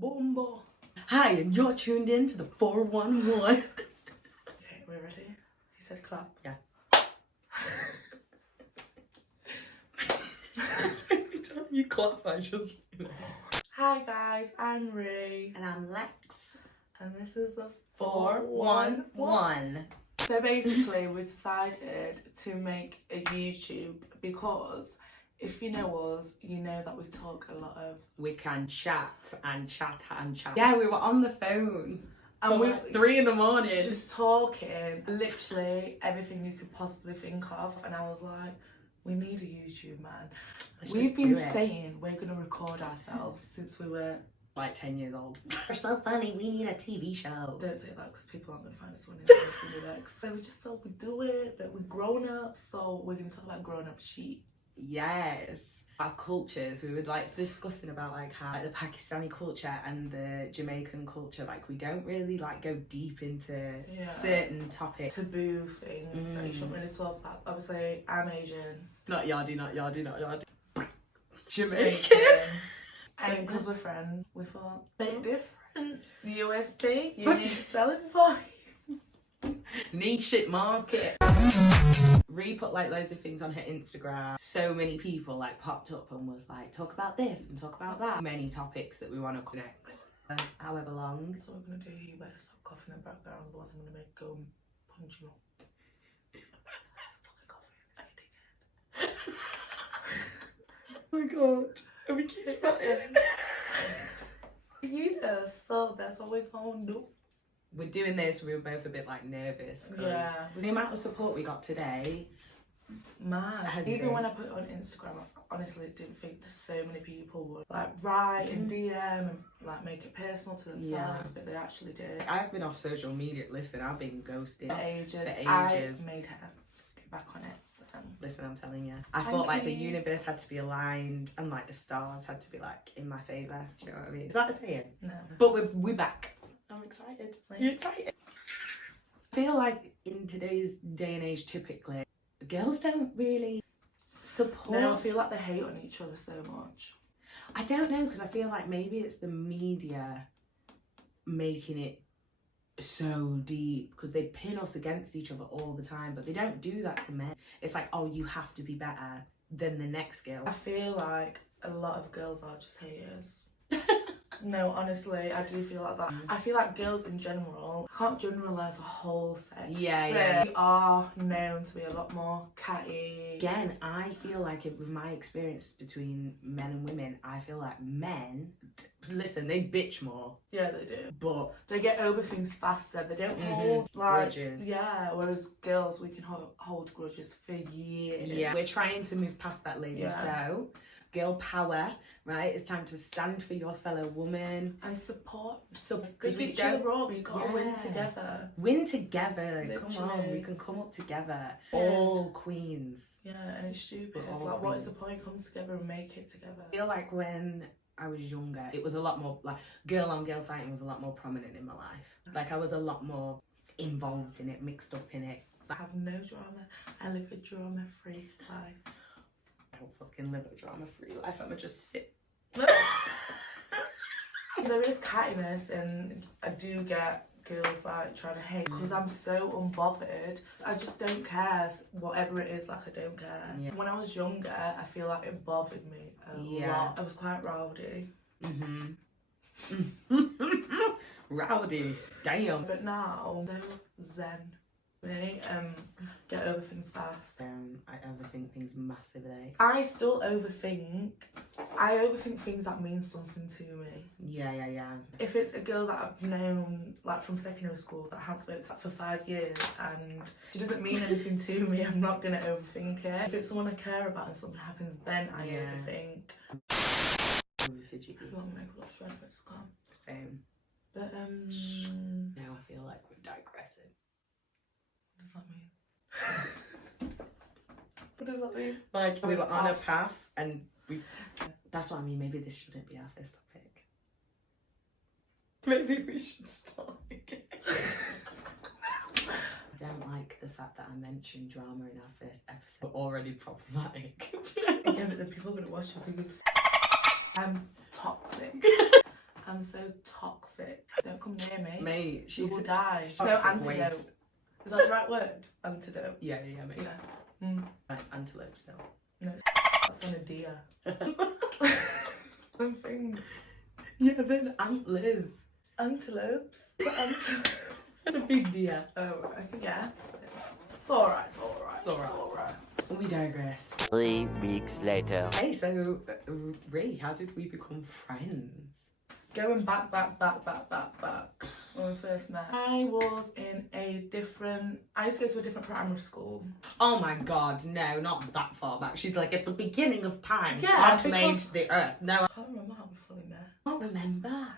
Boombo. Hi, and you're tuned in to the 411. Okay, we're ready? He said clap. Yeah. Every time you clap, I just... Hi guys, I'm Ree. And I'm Lex. And this is the 411. So basically, we decided to make a YouTube because if you know us, you know that we talk a lot of... We can chat and chat and chat. Yeah, we were on the phone. And we like 3 a.m. just talking, literally everything you could possibly think of. And I was like, we need a YouTube, man. We've been saying we're going to record ourselves since we were like 10 years old. We're so funny, we need a TV show. Don't say that because people aren't going to find us funny. So we just thought we'd do it, but we're grown up, so we're going to talk about grown up shit. Yes. Our cultures, we were like discussing about like how like, the Pakistani culture and the Jamaican culture, like we don't really like go deep into certain topics. Taboo things that you shouldn't really talk about. Obviously, I'm Asian. Not yardy. Jamaican. And because we're friends, we thought, bit different. USP, unique selling point. Niche market. Ree put like loads of things on her Instagram. So many people like popped up and was like, talk about this and talk about that. Many topics that we want to connect. However long. So we're gonna do. You better stop coughing in the background, otherwise I'm gonna make go and punch you up. Oh my god. Are we kidding? Yeah, so that's what we're gonna do. We're doing this, we were both a bit like nervous. Yeah. The amount of support we got today. Mad. Even when I put it on Instagram, I honestly didn't think that so many people would like write and DM and like make it personal to themselves, but they actually did. Like, I've been off social media. Listen, I've been ghosted for ages. I made her get back on it. Listen, I'm telling you. I thought like the universe had to be aligned and like the stars had to be like in my favour. Do you know what I mean? Is that a saying? No. But we're back. I'm excited. You're excited? I feel like in today's day and age, typically, girls don't really support. No, I feel like they hate on each other so much. I don't know, because I feel like maybe it's the media making it so deep, because they pin us against each other all the time, but they don't do that to men. It's like, oh, you have to be better than the next girl. I feel like a lot of girls are just haters. No, honestly, I do feel like that. I feel like girls in general, I can't generalise a whole sex. Yeah. We are known to be a lot more catty. Again, I feel like with my experience between men and women, I feel like men, listen, they bitch more. Yeah, they do. But they get over things faster. They don't hold like grudges. Yeah, whereas girls, we can hold grudges for years. Yeah, we're trying to move past that, ladies. So girl power, right? It's time to stand for your fellow woman and support. Because we each other up. You gotta win together. Win together. Literally. Come on, we can come up together. All queens. Yeah, and it's stupid. It's like, what is the point? Come together and make it together. I feel like when I was younger, it was a lot more like girl on girl fighting was a lot more prominent in my life. Like I was a lot more involved in it, mixed up in it. I have no drama. I live a drama-free life. I don't fucking live a drama-free life. I'ma just sit. There is cattiness, and I do get girls like trying to hate because I'm so unbothered. I just don't care. Whatever it is, like I don't care. Yeah. When I was younger, I feel like it bothered me a lot. I was quite rowdy. Rowdy, damn. But now, so zen. Really, get over things fast. I overthink things massively. I still overthink. I overthink things that mean something to me. Yeah. If it's a girl that I've known like from secondary school that I haven't spoken to for 5 years and she doesn't mean anything to me, I'm not gonna overthink it. If it's someone I care about and something happens, then I overthink. Fidgety. If you want to make a lot of shred, it's calm. Same. But now I feel like we're digressing. What does that mean? What does that mean? Like we were on a path and we. That's what I mean. Maybe this shouldn't be our first topic. Maybe we should start again. I mentioned drama in our first episode. Already problematic. Yeah, but then people are going to watch this and go, I'm toxic. I'm so toxic. Don't come near me. Mate, You will die. She's No toxic antidote. waste. Is that the right word? Antidote. Yeah, mate. Yeah. Mm. Nice antelope still. No, that's on a deer. Some things. Yeah, then antlers. Antelopes. Antelopes. That's a big deer. Oh, I guess. It's alright, It's alright. We digress. 3 weeks later. Hey, so, Ray, how did we become friends? Going back. When we first met, I was in a different. I used to go to a different primary school. Oh my god, no, not that far back. She's like, at the beginning of time, Yeah, God made the earth. No, I can't remember how we fully met. I don't remember. I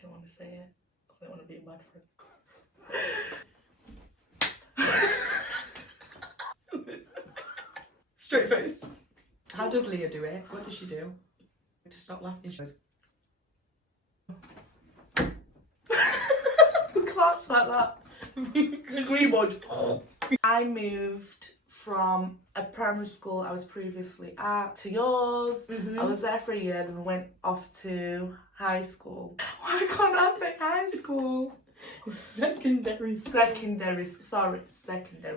don't want to say it because I don't want to be a bad friend. Straight face. How does Leah do it? What does she do? To stop laughing, she goes, Claps like that. Scream much. I moved from a primary school I was previously at to yours. I was there for a year, then we went off to high school. Why can't I say high school? secondary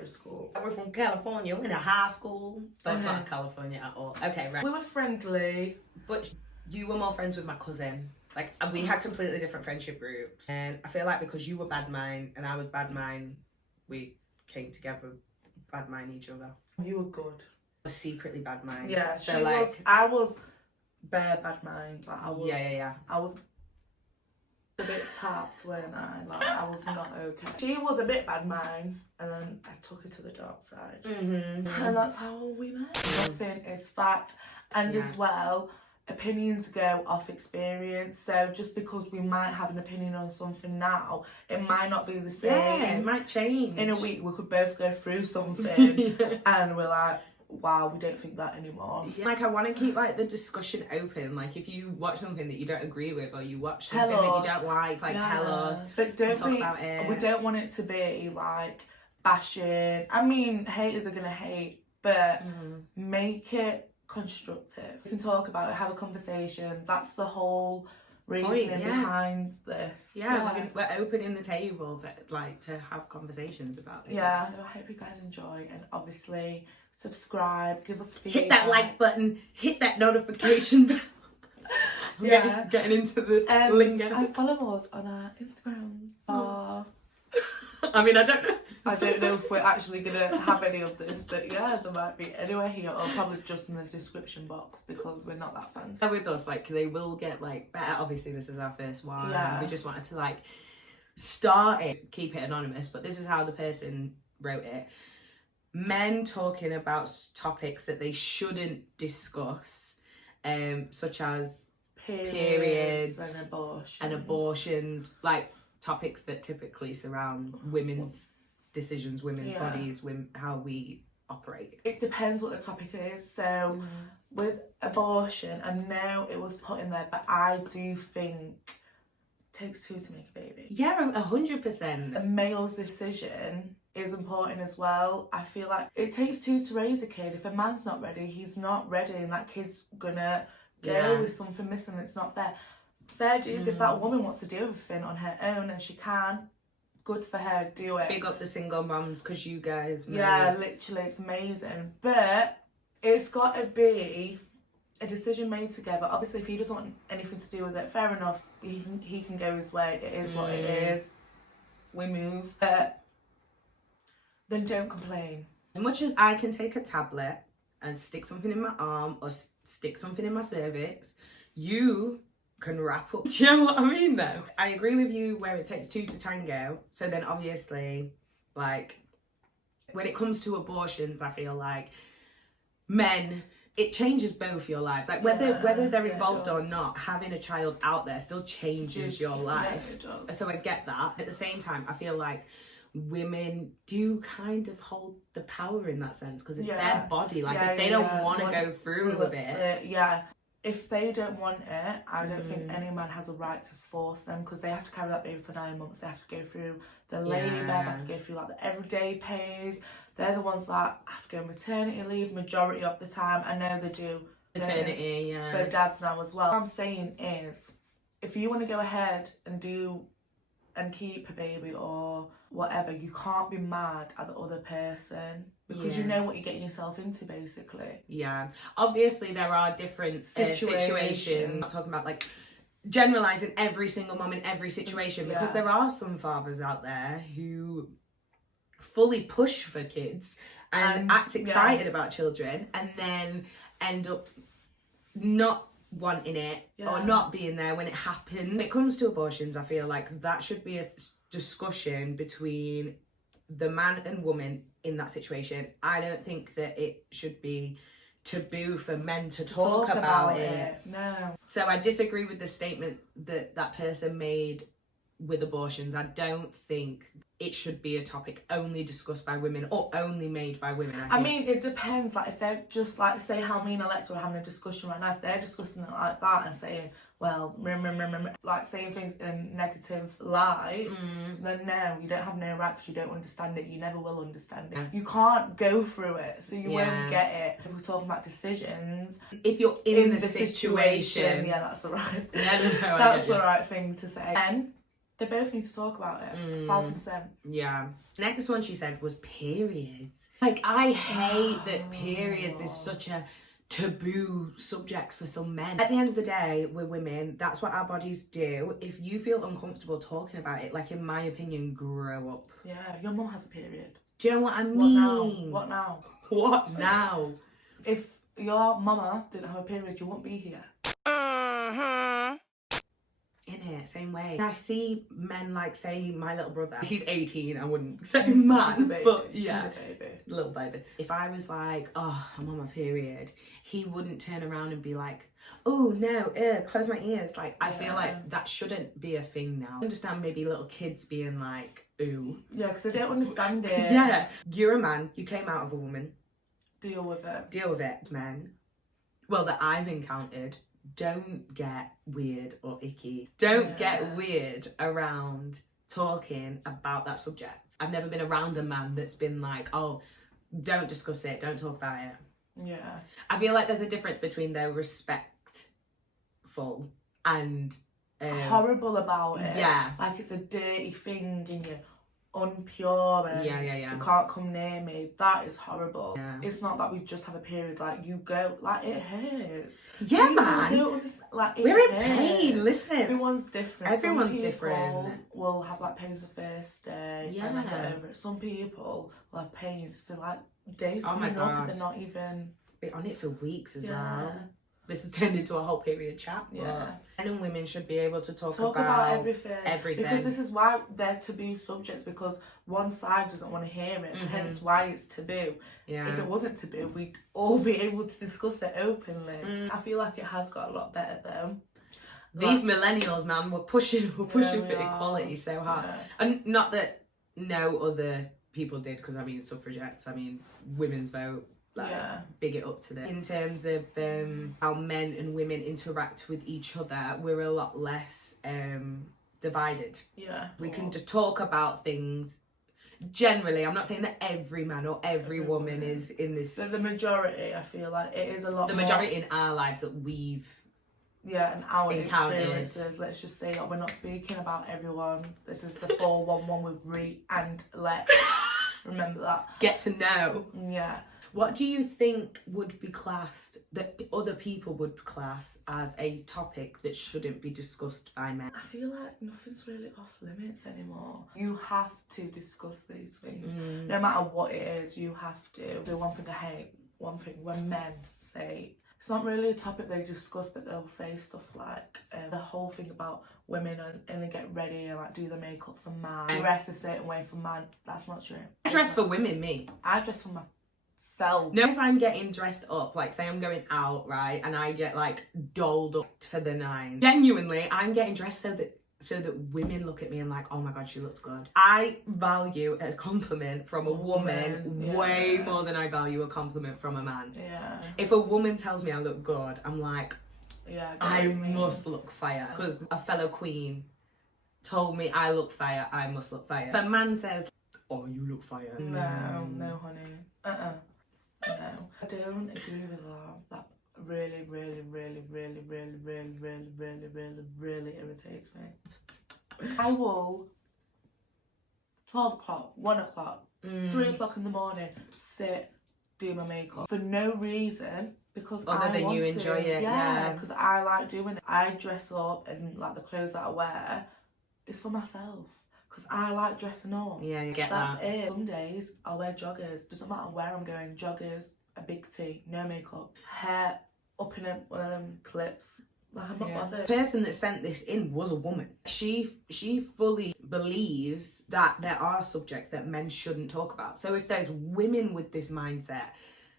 school. We're from California, we're in a high school. That's not California at all. Okay, right. We were friendly. But you were more friends with my cousin. Like, we had completely different friendship groups. And I feel like because you were bad mind and I was bad mind, we came together, bad mind each other. You were good. I was secretly bad mind. Yeah, so she like, was. I was bare bad mind. Like I was. Yeah. I was a bit tapped when I was not okay. She was a bit bad mind, and then I took her to the dark side, and that's how we met. Nothing is fact, and as well, opinions go off experience. So just because we might have an opinion on something now, it might not be the same. Yeah, it might change. In a week, we could both go through something, and we're like, wow, we don't think that anymore. Yeah. Like, I want to keep like the discussion open. Like, if you watch something that you don't agree with, or you watch something that you don't like tell us. But don't talk about it. We don't want it to be like bashing. I mean, haters are gonna hate, but make it constructive. We can talk about it, have a conversation. That's the whole reasoning behind this. We're opening the table for, like, to have conversations about this. Yeah, so I hope you guys enjoy, and obviously subscribe, give us feedback. Hit that like button, hit that notification bell. Getting into the lingo. And follow us on our Instagrams. I mean, I don't know. I don't know if we're actually going to have any of this, but yeah, there might be anywhere here, or probably just in the description box, because we're not that fancy. So with us, like, they will get, like, better. Obviously, this is our first one. Yeah. We just wanted to, like, start it, keep it anonymous, but this is how the person wrote it. Men talking about topics that they shouldn't discuss, such as periods and abortions, like topics that typically surround women's decisions, women's bodies, how we operate. It depends what the topic is. So with abortion, I know it was put in there, but I do think it takes two to make a baby. Yeah, 100%. A male's decision is important as well. I feel like it takes two to raise a kid. If a man's not ready, he's not ready, and that kid's gonna go with something missing. It's not fair. Fair dues, if that woman wants to do everything on her own and she can, good for her, do it. Big up the single mums, because you guys made... Yeah, literally, it's amazing. But it's got to be a decision made together. Obviously, if he doesn't want anything to do with it, fair enough, he can go his way. It is what it is. We move. But then don't complain. As much as I can take a tablet and stick something in my arm or stick something in my cervix, you can wrap up. Do you know what I mean, though? I agree with you where it takes two to tango. So then obviously, like, when it comes to abortions, I feel like men, it changes both your lives. Like, whether they're involved or not, having a child out there still changes your life. Yeah, it does. So I get that. At the same time, I feel like women do kind of hold the power in that sense, because it's their body. Like, if they don't want to go through with it, if they don't want it, I don't think any man has a right to force them, because they have to carry that baby for 9 months. They have to go through the labour, they have to go through like the everyday pays. They're the ones that have to go on maternity leave majority of the time. I know they do Maternity, for dads now as well. What I'm saying is, if you want to go ahead and keep a baby or whatever, you can't be mad at the other person, because you know what you're getting yourself into, basically. Yeah. Obviously, there are different situations. I'm not talking about like generalising every single mom in every situation, because there are some fathers out there who fully push for kids and act excited about children, and then end up not wanting it or not being there when it happens. When it comes to abortions, I feel like that should be a discussion between the man and woman in that situation. I don't think that it should be taboo for men to talk about it. No. So I disagree with the statement that that person made with abortions. I don't think it should be a topic only discussed by women or only made by women. I mean, it depends. Like, if they're just like, say how me and Alexa are having a discussion right now, if they're discussing it like that and saying, well, like saying things in a negative light, then no, you don't have no right, because you don't understand it. You never will understand it. You can't go through it, so you won't get it. If we're talking about decisions, if you're in the situation, yeah, that's all right. No, that's the right thing to say. And they both need to talk about it, 1,000%. Yeah. Next one she said was periods. Like, I hate that periods is such a taboo subject for some men. At the end of the day, we're women. That's what our bodies do. If you feel uncomfortable talking about it, like, in my opinion, grow up. Yeah, your mum has a period. Do you know what I mean? What now? What now? If your mama didn't have a period, you wouldn't be here. In it, same way. I see men, like, say my little brother, he's 18, I wouldn't say man, he's a baby. but yeah, he's a baby. Little baby. If I was like, oh, I'm on my period, he wouldn't turn around and be like, oh no, close my ears. Like, I feel like that shouldn't be a thing now. I understand maybe little kids being like, ooh. Yeah, because they don't understand it. Yeah. You're a man, you came out of a woman. Deal with it. Deal with it. Men, well, that I've encountered, don't get weird or icky. Don't get weird around talking about that subject. I've never been around a man that's been like, oh, don't discuss it, don't talk about it. Yeah. I feel like there's a difference between they're respectful and horrible about it. Yeah. Like, it's a dirty thing and you're unpure and you can't come near me. That is horrible. Yeah. It's not that we just have a period, like, you go, like, it hurts. Yeah, man. Don't understand, like, we're in pain. Listen, everyone's different. Everyone's Some different. Will have like pains the first day and then get over it. Some people will have pains for like days coming up and they're not even be on it for weeks as well. This has turned into a whole period chat. Yeah. Men and women should be able to talk about everything. Because this is why they're taboo subjects, because one side doesn't want to hear it, hence why it's taboo. Yeah. If it wasn't taboo, we'd all be able to discuss it openly. I feel like it has got a lot better though. These millennials, man, we're pushing for equality so hard. Yeah. And not that no other people did, because I mean suffragettes, I mean women's vote. Like, big it up to them. In terms of how men and women interact with each other, we're a lot less divided. Yeah. We can just talk about things. Generally, I'm not saying that every man or every woman is in this. So the majority, I feel like it is a lot. The majority in our lives that we've and our experiences. Let's just say that we're not speaking about everyone. This is the 411 with Re and Lex. Remember that. Get to know. Yeah. What do you think would be classed, that other people would class as a topic that shouldn't be discussed by men? I feel like nothing's really off limits anymore. You have to discuss these things. No matter what it is, you have to. The one thing I hate, when men say, it's not really a topic they discuss, but they'll say stuff like the whole thing about women and they get ready and like do the makeup for man, dress a certain way for man. That's not true. I dress for women, me. I dress for myself. No, if I'm getting dressed up, like say I'm going out, right, and I get like dolled up to the nines. Genuinely, I'm getting dressed so that women look at me and like, oh my god, she looks good. I value a compliment from a woman way more than I value a compliment from a man. Yeah. If a woman tells me I look good, I'm like, Yeah, I must look fire because a fellow queen told me I look fire, I must look fire. If a man says, oh, you look fire. No, honey. No. I don't agree with that. That really, really, really, really, really, really, really, really, really, really irritates me. I will 12 o'clock, 1 o'clock, 3 o'clock in the morning, sit, do my makeup for no reason. Because other than you enjoy it, yeah. Because I like doing it. I dress up and like the clothes that I wear is for myself. Because I like dressing up. Yeah, you get That's that. it. Some days I'll wear joggers. Doesn't matter where I'm going. Joggers, a big tee, no makeup, hair up in one of them clips. Like, I'm not bothered. The person that sent this in was a woman. She fully believes that there are subjects that men shouldn't talk about. So if there's women with this mindset,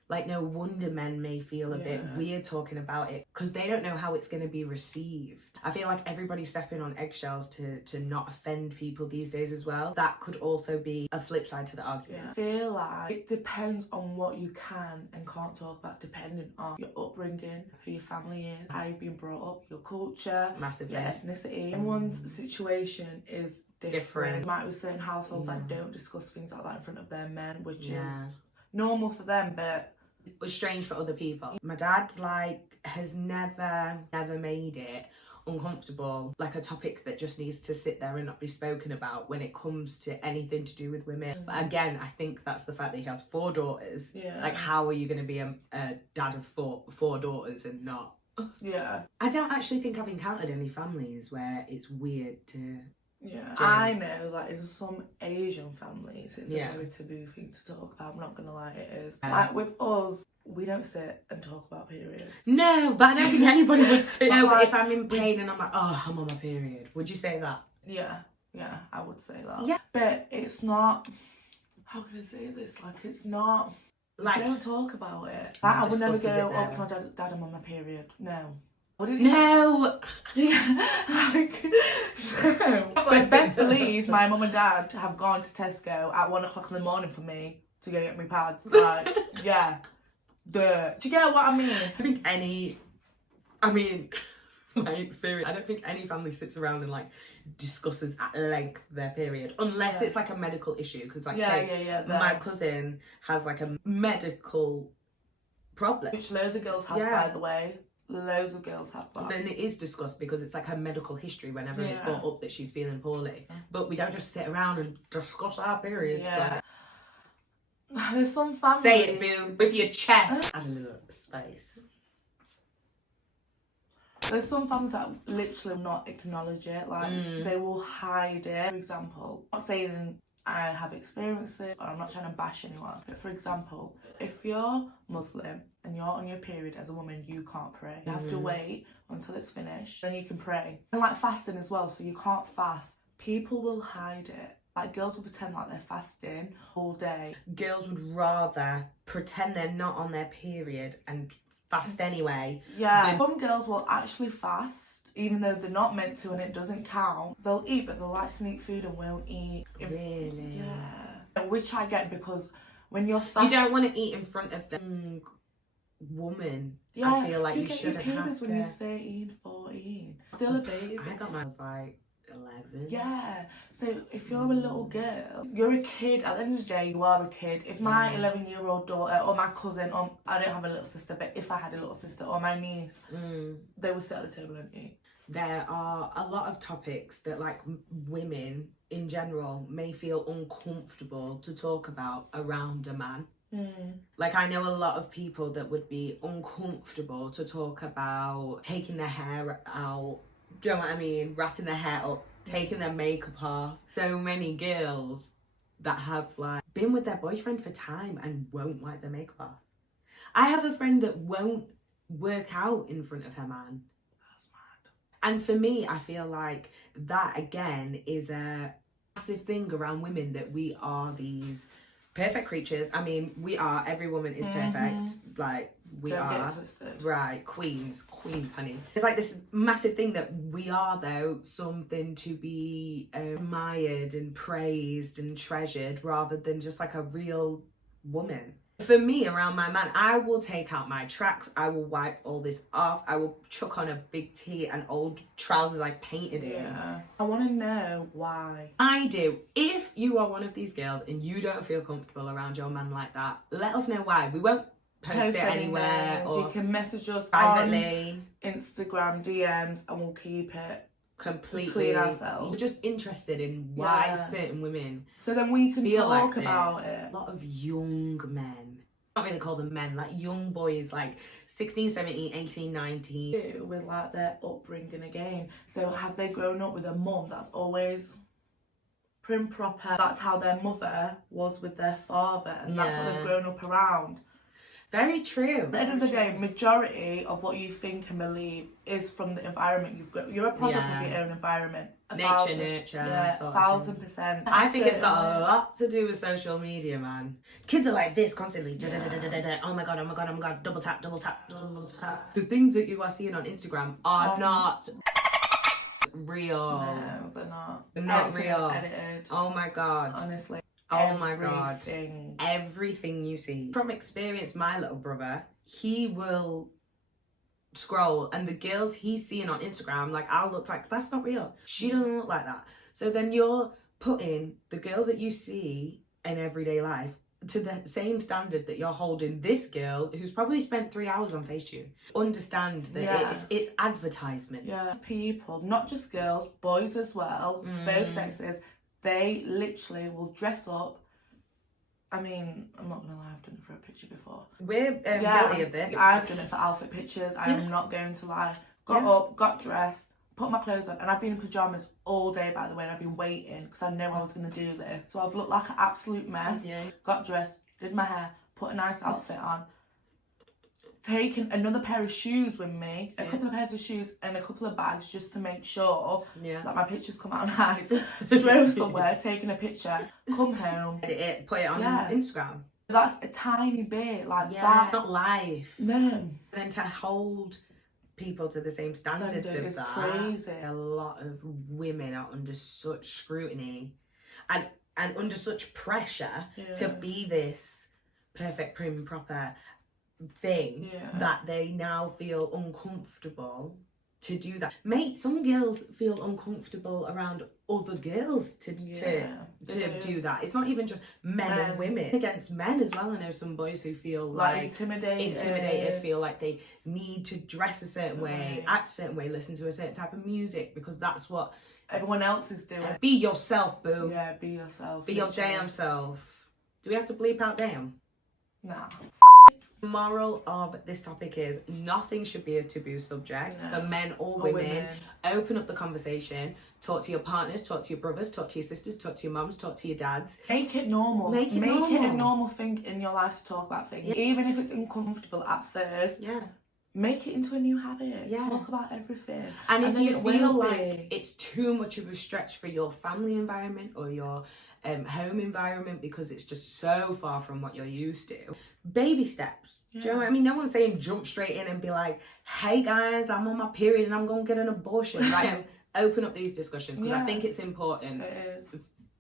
like, no wonder men may feel a bit weird talking about it because they don't know how it's going to be received. I feel like everybody's stepping on eggshells to not offend people these days as well. That could also be a flip side to the argument. I feel like it depends on what you can and can't talk about, depending on your upbringing, who your family is, how you've been brought up, your culture, Massively. your ethnicity. Everyone's situation is different. There might be certain households that don't discuss things like that in front of their men, which is normal for them, but it was strange for other people. My dad, like, has never made it uncomfortable, like a topic that just needs to sit there and not be spoken about when it comes to anything to do with women. But again, I think that's the fact that he has 4 daughters. Like, how are you going to be a dad of four daughters and not? I don't actually think I've encountered any families where it's weird to... I know that in some Asian families it's a very taboo thing to talk about. I'm not gonna lie, it is. Like with us, we don't sit and talk about periods. No, but I don't think anybody would sit. No, but if I'm in pain and I'm like, oh, I'm on my period, would you say that? Yeah, I would say that. Yeah. But it's not, how can I say this? Like, it's not, like, don't talk about it. Like, I would never go up to my dad, I'm on my period. No. No. But best believe my mum and dad have gone to Tesco at 1 o'clock in the morning for me to go get me pads. Like, do you get what I mean? My experience, I don't think any family sits around and like discusses at length their period unless it's like a medical issue, because like my cousin has like a medical problem, which loads of girls have, by the way. Loads of girls have that. Then it is discussed because it's like her medical history whenever it's brought up that she's feeling poorly. But we don't just sit around and discuss our periods. There's some families... Say it, boo, with your chest. Add a little space. There's some families that literally will not acknowledge it. Like, they will hide it. For example, I'm not saying I have experienced this, or I'm not trying to bash anyone, but for example, if you're Muslim and you're on your period as a woman, you can't pray. You have to wait until it's finished, then you can pray. And like fasting as well, so you can't fast. People will hide it. Like, girls will pretend like they're fasting all day. Girls would rather pretend they're not on their period and fast anyway. Some girls will actually fast even though they're not meant to and it doesn't count. They'll eat, but they'll like sneak food and won't eat. Really? Yeah. Which I get, because when you're fasting, you don't want to eat in front of the woman. I feel like you shouldn't have to. When you're 13, 14, still a baby. I got mine like 11. Yeah. So if you're a little girl, you're a kid. At the end of the day, you are a kid. If my 11-year-old daughter or my cousin, or I don't have a little sister, but if I had a little sister or my niece, they would sit at the table and eat. There are a lot of topics that like women in general may feel uncomfortable to talk about around a man. Like, I know a lot of people that would be uncomfortable to talk about taking their hair out, do you know what I mean? Wrapping their hair up, taking their makeup off. So many girls that have like been with their boyfriend for time and won't wipe their makeup off. I have a friend that won't work out in front of her man. That's mad. And for me, I feel like that again is a massive thing around women, that we are these perfect creatures. I mean, we are. Every woman is perfect. Like, we are. Right, queens, honey. It's like this massive thing that we are, though, something to be admired and praised and treasured, rather than just like a real woman. For me, around my man, I will take out my tracks. I will wipe all this off. I will chuck on a big tee and old trousers I painted in. Yeah. I want to know why. I do. If you are one of these girls and you don't feel comfortable around your man like that, let us know why. We won't post it anywhere, or you can message us privately on Instagram DMs, and we'll keep it completely between ourselves. We're just interested in why certain women so then we can feel talk like about this. it. A lot of young men, I can't really call them men, like young boys, like 16, 17, 18, 19, with like their upbringing again. So have they grown up with a mum that's always prim proper? That's how their mother was with their father, and that's what they've grown up around. Very true. At the end of the day, majority of what you think and believe is from the environment you've got. You're a product of your own environment. Nurture. Yeah, 1,000%. I think it's got a lot to do with social media, man. Kids are like this constantly. Oh my god. Double tap. The things that you are seeing on Instagram are not real. No, they're not. They're not Everything's real. edited. Oh my god. Honestly. Oh my god. Everything you see. From experience, my little brother, he will scroll and the girls he's seeing on Instagram, like, I'll look like, that's not real. She doesn't look like that. So then you're putting the girls that you see in everyday life to the same standard that you're holding this girl who's probably spent 3 hours on Facetune. Understand that it's advertisement. Yeah, people, not just girls, boys as well, both sexes, they literally will dress up. I mean, I'm not gonna lie, I've done it for a picture before. We're guilty of this. I've done it for outfit pictures. I am not going to lie. Got up, got dressed, put my clothes on, and I've been in pyjamas all day, by the way, and I've been waiting because I know I was gonna do this. So I've looked like an absolute mess. Got dressed, did my hair, put a nice outfit on, taken another pair of shoes with me, a couple of pairs of shoes and a couple of bags just to make sure that my pictures come out nice. Drove somewhere, taken a picture, come home, Edit it, put it on Instagram. That's a tiny bit, like that. Not life. No. Then to hold people to the same standard of that, crazy. A lot of women are under such scrutiny and under such pressure to be this perfect, prim, proper thing that they now feel uncomfortable to do that. Mate, some girls feel uncomfortable around other girls to do that. It's not even just men and women against men as well. I know some boys who feel like intimidated, feel like they need to dress a certain way, act a certain way, listen to a certain type of music because that's what everyone else is doing. Be yourself, boo. Yeah, be yourself. Be your damn self. Do we have to bleep out damn? Nah. The moral of this topic is nothing should be a taboo subject for men or women. Open up the conversation. Talk to your partners, talk to your brothers, talk to your sisters, talk to your mums, talk to your dads. Make it normal. Make it a normal thing in your life to talk about things. Even if it's uncomfortable at first. Make it into a new habit. Talk about everything. And if you feel like it's too much of a stretch for your family environment or your home environment because it's just so far from what you're used to, baby steps. Do you know what I mean? No one's saying jump straight in and be like, hey guys, I'm on my period and I'm going to get an abortion. Like, open up these discussions because I think it's important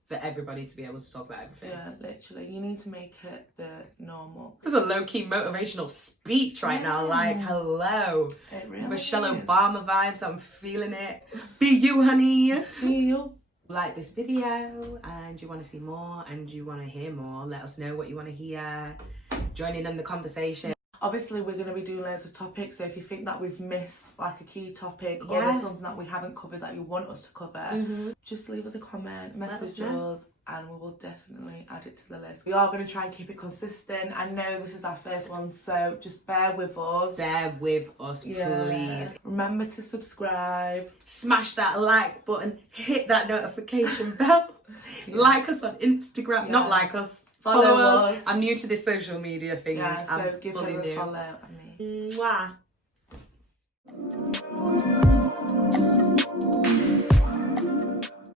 for everybody to be able to talk about everything. Yeah, literally. You need to make it the normal. This is a low-key motivational speech right now. Like, hello. It really Michelle is. Obama vibes. I'm feeling it. Be you, honey. Be you. Like this video and you want to see more and you want to hear more, let us know what you want to hear. Join in the conversation. Obviously, we're going to be doing loads of topics, so if you think that we've missed like a key topic or there's something that we haven't covered that you want us to cover, just leave us a comment, message us, and we will definitely add it to the list. We are going to try and keep it consistent. I know this is our first one, so just bear with us. Bear with us, please. Remember to subscribe. Smash that like button, hit that notification bell. Like us on Instagram, not like us. Follow us. I'm new to this social media thing. Yeah, so I'm give fully her a new. follow on me. Mwah.